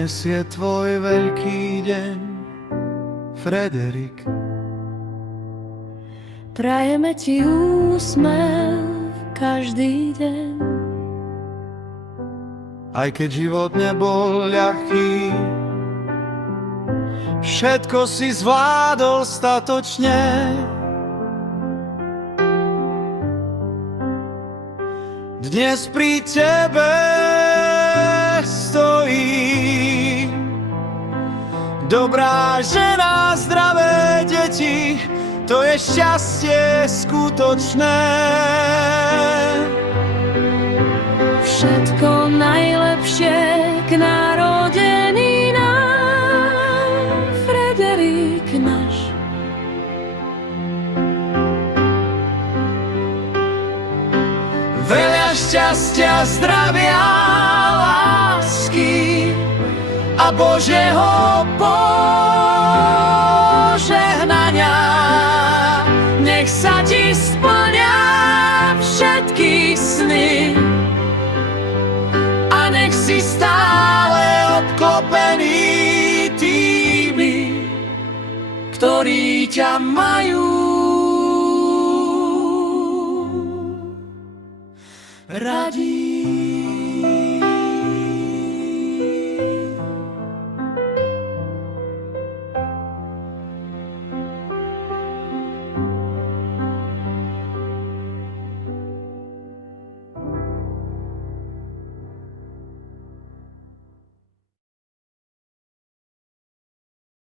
Dnes je tvoj veľký deň, Frederik. Prajeme ti úsmev každý deň. Aj keď život nebol ľahký, všetko si zvládol statočne. Dnes pri tebe stojí dobrá žena, zdravé deti, to je šťastie skutočné. Všetko najlepšie k narodeninám, Frederik náš. Veľa šťastia, zdravia, lásky a Božieho požehnania. Nech sa ti splňa všetky sny a nech si stále obklopený tými, ktorí ťa majú radi.